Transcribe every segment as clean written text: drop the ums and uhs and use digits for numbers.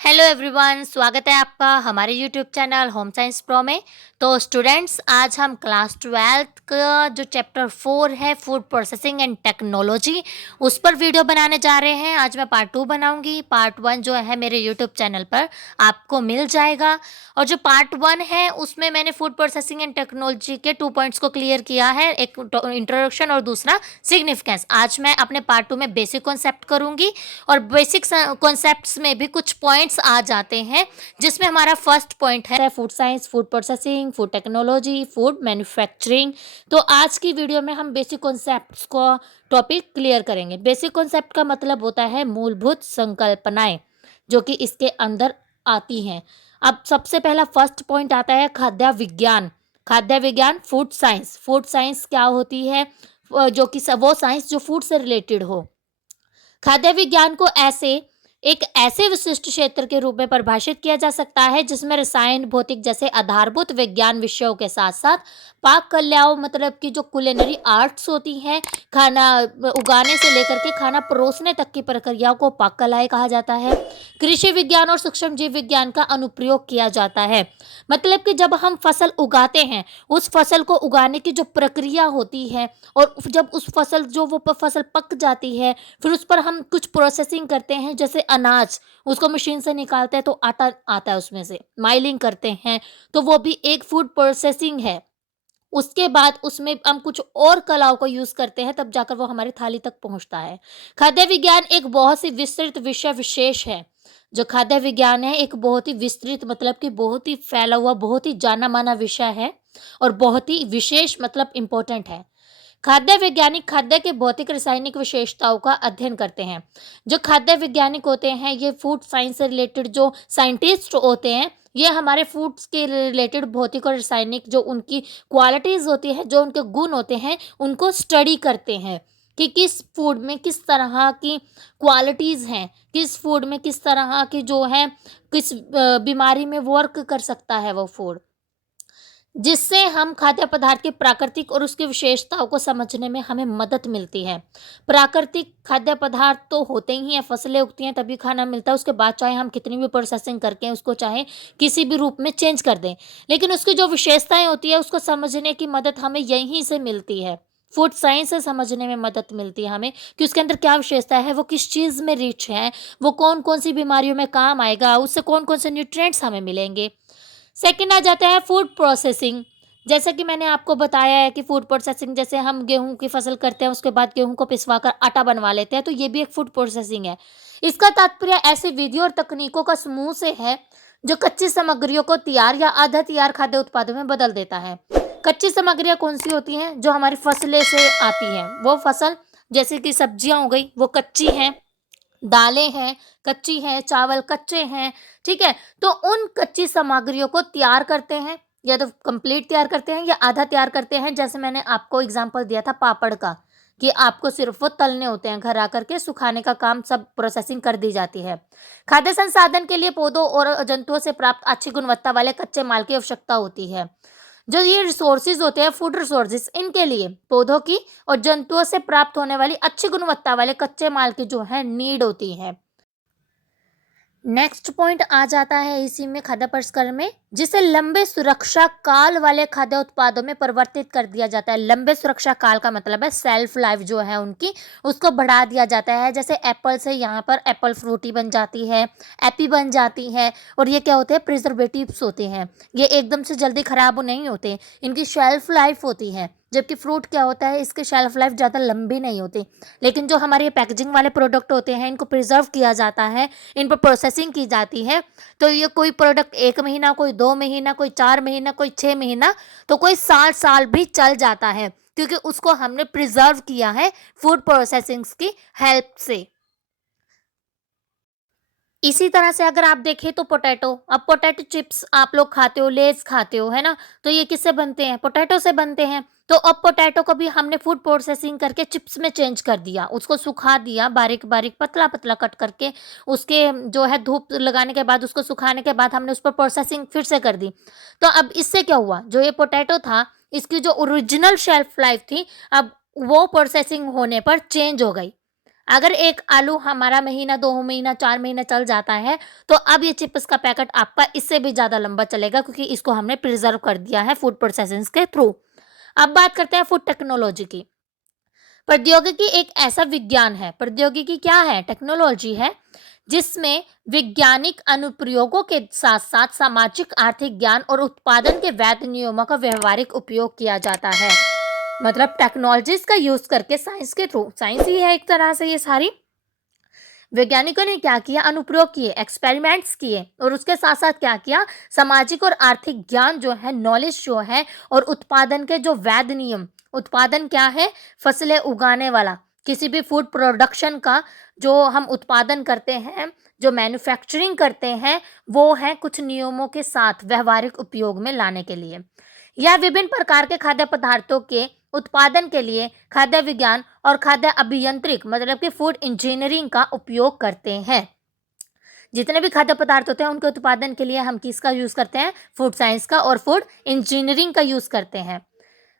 Hello everyone, स्वागत है आपका हमारे YouTube channel home science pro में। तो स्टूडेंट्स, आज हम क्लास 12th का जो चैप्टर 4 है फूड प्रोसेसिंग एंड टेक्नोलॉजी, उस पर वीडियो बनाने जा रहे हैं। आज मैं पार्ट 2 बनाऊंगी। पार्ट 1 जो है मेरे यूट्यूब चैनल पर आपको मिल जाएगा। और जो पार्ट 1 है उसमें मैंने फूड प्रोसेसिंग एंड टेक्नोलॉजी के 2 पॉइंट्स को क्लियर किया है, एक इंट्रोडक्शन और दूसरा सिग्निफिकेंस। आज मैं अपने पार्ट 2 में बेसिक कॉन्सेप्ट करूंगी और बेसिक कॉन्सेप्ट्स में भी कुछ पॉइंट्स आ जाते हैं, जिसमें हमारा फर्स्ट पॉइंट है food science, food processing, food technology, food manufacturing. तो आज की वीडियो में हम बेसिक कॉन्सेप्ट्स को टॉपिक क्लियर करेंगे। बेसिक कॉन्सेप्ट का मतलब होता है मूलभूत संकल्पनाएं जो कि इसके अंदर आती हैं। अब सबसे पहला फर्स्ट पॉइंट आता है खाद्य विज्ञान। खाद्य विज्ञान, फूड साइंस। फूड साइंस क्या होती है? जो कि वो साइंस जो फूड से रिलेटेड हो। खाद्य विज्ञान को ऐसे विशिष्ट क्षेत्र के रूप में परिभाषित किया जा सकता है जिसमें रसायन, भौतिक जैसे आधारभूत विज्ञान विषयों के साथ साथ पाक कलाओं मतलब कि जो कुलिनरी आर्ट्स होती हैं, खाना उगाने से लेकर के खाना परोसने तक की प्रक्रियाओं को पाक कलाएं कहा जाता है। कृषि विज्ञान और सूक्ष्म जीव विज्ञान का अनुप्रयोग किया जाता है। मतलब कि जब हम फसल उगाते हैं, उस फसल को उगाने की जो प्रक्रिया होती है और जब उस फसल वो फसल पक जाती है, फिर उस पर हम कुछ प्रोसेसिंग करते हैं। जैसे अनाज, उसको मशीन से निकालते हैं तो आटा आता है, उसमें से माइलिंग करते हैं, तो वो भी एक फूड प्रोसेसिंग है। उसके बाद उसमें हम कुछ और कलाओं को यूज करते हैं, तब जाकर वो हमारी थाली तक पहुंचता है। खाद्य विज्ञान एक बहुत ही विस्तृत विषय विशेष है। जो खाद्य विज्ञान है एक बहुत ही विस्तृत मतलब कि बहुत ही फैला हुआ, बहुत ही जाना माना विषय है और बहुत ही विशेष मतलब इम्पोर्टेंट है। खाद्य वैज्ञानिक खाद्य के भौतिक रासायनिक विशेषताओं का अध्ययन करते हैं। जो खाद्य वैज्ञानिक होते हैं, ये फूड साइंस से रिलेटेड जो साइंटिस्ट होते हैं, ये हमारे फूड्स के रिलेटेड भौतिक और रासायनिक जो उनकी क्वालिटीज होती है, जो उनके गुण होते हैं, उनको स्टडी करते हैं कि किस फूड में किस तरह की क्वालिटीज हैं, किस फूड में किस तरह की जो है किस बीमारी में वर्क कर सकता है वो फूड, जिससे हम खाद्य पदार्थ के प्राकृतिक और उसकी विशेषताओं को समझने में हमें मदद मिलती है। प्राकृतिक खाद्य पदार्थ तो होते ही हैं, फसलें उगती हैं तभी खाना मिलता है। उसके बाद चाहे हम कितनी भी प्रोसेसिंग करके उसको चाहे किसी भी रूप में चेंज कर दें, लेकिन उसकी जो विशेषताएं होती है उसको समझने की मदद हमें यहीं से मिलती है। फूड साइंस से समझने में मदद मिलती है हमें कि उसके अंदर क्या विशेषता है, वो किस चीज़ में रिच है, वो कौन कौन सी बीमारियों में काम आएगा, उससे कौन कौन से न्यूट्रिएंट्स हमें मिलेंगे। सेकंड आ जाता है फूड प्रोसेसिंग। जैसा कि मैंने आपको बताया है कि फूड प्रोसेसिंग, जैसे हम गेहूं की फसल करते हैं, उसके बाद गेहूं को पिसवाकर आटा बनवा लेते हैं, तो ये भी एक फूड प्रोसेसिंग है। इसका तात्पर्य ऐसे विधियों और तकनीकों का समूह से है जो कच्ची सामग्रियों को तैयार या आधा तैयार खाद्य उत्पादों में बदल देता है। कच्ची सामग्रियां कौन सी होती हैं? जो हमारी फसलें से आती हैं, वो फसल जैसे कि सब्जियां हो गई, वो कच्ची हैं, दालें हैं कच्ची हैं, चावल कच्चे हैं, ठीक है। तो उन कच्ची सामग्रियों को तैयार करते हैं, या तो कंप्लीट तैयार करते हैं या आधा तैयार करते हैं। जैसे मैंने आपको एग्जांपल दिया था पापड़ का, कि आपको सिर्फ वो तलने होते हैं, घर आकर के सुखाने का काम सब प्रोसेसिंग कर दी जाती है। खाद्य संसाधन के लिए पौधों और जंतुओं से प्राप्त अच्छी गुणवत्ता वाले कच्चे माल की आवश्यकता होती है। जो ये रिसोर्सेज होते हैं फूड रिसोर्सेज, इनके लिए पौधों की और जंतुओं से प्राप्त होने वाली अच्छी गुणवत्ता वाले कच्चे माल की जो है नीड होती है। नेक्स्ट पॉइंट आ जाता है इसी में खाद्य प्रसंस्करण में, जिसे लंबे सुरक्षा काल वाले खाद्य उत्पादों में परिवर्तित कर दिया जाता है। लंबे सुरक्षा काल का मतलब है सेल्फ लाइफ जो है उनकी, उसको बढ़ा दिया जाता है। जैसे एप्पल से यहाँ पर एप्पल फ्रूटी बन जाती है, एपी बन जाती है, और ये क्या होते हैं? प्रिजर्वेटिव्स होते हैं। ये एकदम से जल्दी खराब नहीं होते, इनकी शेल्फ लाइफ होती है। जबकि फ्रूट क्या होता है, इसकी शेल्फ लाइफ ज़्यादा लंबी नहीं होती। लेकिन जो हमारे पैकेजिंग वाले प्रोडक्ट होते हैं, इनको प्रिजर्व किया जाता है, इन पर प्रोसेसिंग की जाती है। तो ये कोई प्रोडक्ट 1 महीना, कोई 2 महीना, कोई 4 महीना, कोई 6 महीना, तो कोई 7 साल भी चल जाता है, क्योंकि उसको हमने प्रिजर्व किया है फूड प्रोसेसिंग की हेल्प से। इसी तरह से अगर आप देखें तो पोटैटो, अब पोटैटो चिप्स आप लोग खाते हो, लेज खाते हो, है ना? तो ये किससे बनते हैं? पोटैटो से बनते हैं। तो अब पोटैटो को भी हमने फूड प्रोसेसिंग करके चिप्स में चेंज कर दिया, उसको सुखा दिया, बारीक बारीक पतला पतला कट करके, उसके जो है धूप लगाने के बाद, उसको सुखाने के बाद हमने उस पर प्रोसेसिंग फिर से कर दी। तो अब इससे क्या हुआ, जो ये पोटैटो था, इसकी जो ओरिजिनल शेल्फ लाइफ थी, अब वो प्रोसेसिंग होने पर चेंज हो गई। अगर एक आलू हमारा महीना, 2 महीना, 4 महीना चल जाता है, तो अब ये चिप्स का पैकेट आपका इससे भी ज़्यादा लंबा चलेगा, क्योंकि इसको हमने प्रिज़र्व कर दिया है फूड प्रोसेसिंग के थ्रू। अब बात करते हैं फूड टेक्नोलॉजी की। प्रौद्योगिकी एक ऐसा विज्ञान है, प्रौद्योगिकी क्या है? टेक्नोलॉजी है, जिसमें वैज्ञानिक अनुप्रयोगों के साथ-साथ सामाजिक, आर्थिक ज्ञान और उत्पादन के वैध नियमों का व्यावहारिक उपयोग किया जाता है। मतलब टेक्नोलॉजीज़ का यूज़ करके साइंस के थ्रू, साइंस ही है एक तरह से ये सारी। वैज्ञानिकों ने क्या किया? अनुप्रयोग किए, एक्सपेरिमेंट्स किए, और उसके साथ-साथ क्या किया? सामाजिक और आर्थिक ज्ञान जो है, नॉलेज जो है, और उत्पादन के जो वैध नियम, उत्पादन क्या है? फसलें उगाने वाला, किसी भी फूड प्रोडक्शन का जो हम उत्पादन करते हैं, जो मैन्युफैक्चरिंग करते हैं, वो है कुछ नियमों के साथ व्यावहारिक उपयोग में लाने के लिए। यह विभिन्न प्रकार के खाद्य पदार्थों के उत्पादन के लिए खाद्य विज्ञान और खाद्य अभियंत्रिक, मतलब कि फूड इंजीनियरिंग का उपयोग करते हैं। जितने भी खाद्य पदार्थ होते हैं उनके उत्पादन के लिए हम किसका यूज़ करते हैं? फूड साइंस का और फूड इंजीनियरिंग का यूज़ करते हैं।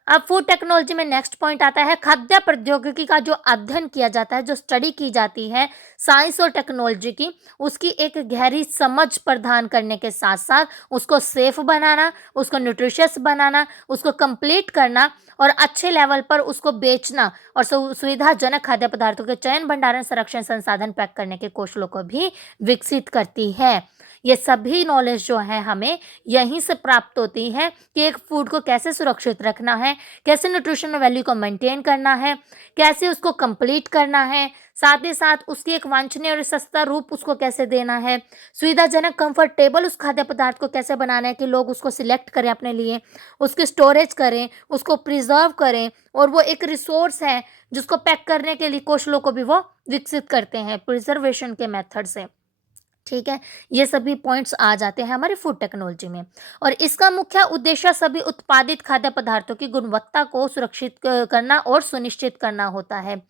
अब फूड टेक्नोलॉजी में नेक्स्ट पॉइंट आता है खाद्य प्रौद्योगिकी का जो अध्ययन किया जाता है, जो स्टडी की जाती है साइंस और टेक्नोलॉजी की, उसकी एक गहरी समझ प्रदान करने के साथ साथ उसको सेफ बनाना, उसको न्यूट्रिशियस बनाना, उसको कंप्लीट करना और अच्छे लेवल पर उसको बेचना और सुविधाजनक खाद्य पदार्थों के चयन, भंडारण, संरक्षण, संसाधन पैक करने के कौशलों को भी विकसित करती है। ये सभी नॉलेज जो है हमें यहीं से प्राप्त होती है कि एक फूड को कैसे सुरक्षित रखना है, कैसे न्यूट्रिशन वैल्यू को मेंटेन करना है, कैसे उसको कंप्लीट करना है, साथ ही साथ उसकी एक वांछनीय और सस्ता रूप उसको कैसे देना है, सुविधाजनक कंफर्टेबल उस खाद्य पदार्थ को कैसे बनाना है कि लोग उसको सिलेक्ट करें अपने लिए, उसकी स्टोरेज करें, उसको प्रिजर्व करें, और वो एक रिसोर्स है जिसको पैक करने के लिए कौशलों को भी वो विकसित करते हैं प्रिजर्वेशन के मेथड से। ठीक है, ये सभी पॉइंट्स आ जाते हैं हमारे फूड टेक्नोलॉजी में, और इसका मुख्य उद्देश्य सभी उत्पादित खाद्य पदार्थों की गुणवत्ता को सुरक्षित करना और सुनिश्चित करना होता है।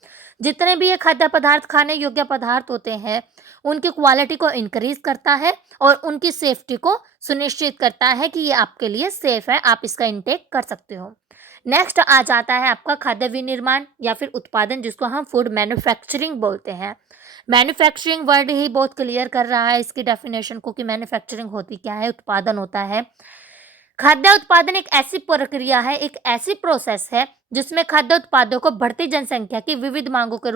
जितने भी ये खाद्य पदार्थ खाने योग्य पदार्थ होते हैं, उनकी क्वालिटी को इंक्रीज करता है और उनकी सेफ्टी को सुनिश्चित करता है कि ये आपके लिए सेफ है, आप इसका इंटेक कर सकते हो। नेक्स्ट आ जाता है आपका खाद्य विनिर्माण या फिर उत्पादन, जिसको हम फूड मैन्युफैक्चरिंग बोलते हैं। मैन्युफैक्चरिंग वर्ड ही बहुत क्लियर कर रहा है इसकी डेफिनेशन को कि मैन्युफैक्चरिंग होती क्या है, उत्पादन होता है। खाद्य उत्पादन एक ऐसी प्रक्रिया है, एक ऐसी प्रोसेस है जिसमें खाद्य उत्पादों को बढ़ती जनसंख्या की विविध मांगों के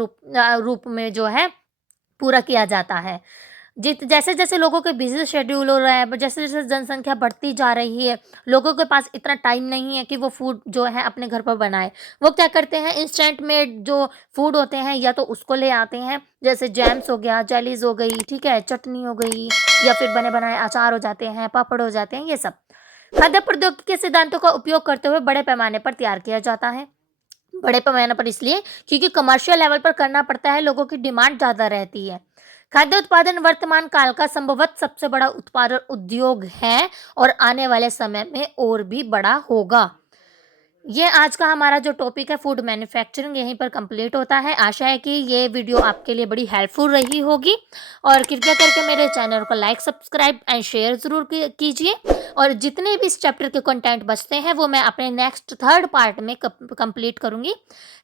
रूप में जो है पूरा किया जाता है। जैसे जैसे लोगों के बिजी शेड्यूल हो रहा है, जैसे जैसे जनसंख्या बढ़ती जा रही है, लोगों के पास इतना टाइम नहीं है कि वो फूड जो है अपने घर पर बनाए। वो क्या करते हैं, इंस्टेंट में जो फूड होते हैं या तो उसको ले आते हैं, जैसे जैम्स हो गया, जेलीज हो गई, ठीक है, चटनी हो गई, या फिर बने बनाए अचार हो जाते हैं, पापड़ हो जाते हैं, ये सब खाद्य प्रौद्योगिकी के सिद्धांतों का उपयोग करते हुए बड़े पैमाने पर तैयार किया जाता है। बड़े पैमाने पर इसलिए क्योंकि कमर्शियल लेवल पर करना पड़ता है, लोगों की डिमांड ज़्यादा रहती है। खाद्य उत्पादन वर्तमान काल का संभवतः सबसे बड़ा उत्पादन उद्योग है और आने वाले समय में और भी बड़ा होगा। ये आज का हमारा जो टॉपिक है फूड मैन्युफैक्चरिंग, यहीं पर कंप्लीट होता है। आशा है कि ये वीडियो आपके लिए बड़ी हेल्पफुल रही होगी, और कृपया करके मेरे चैनल को लाइक, सब्सक्राइब एंड शेयर ज़रूर कीजिए। और जितने भी इस चैप्टर के कंटेंट बचते हैं वो मैं अपने नेक्स्ट 3rd पार्ट में कंप्लीट करूँगी।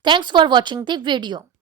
Thanks for watching the video.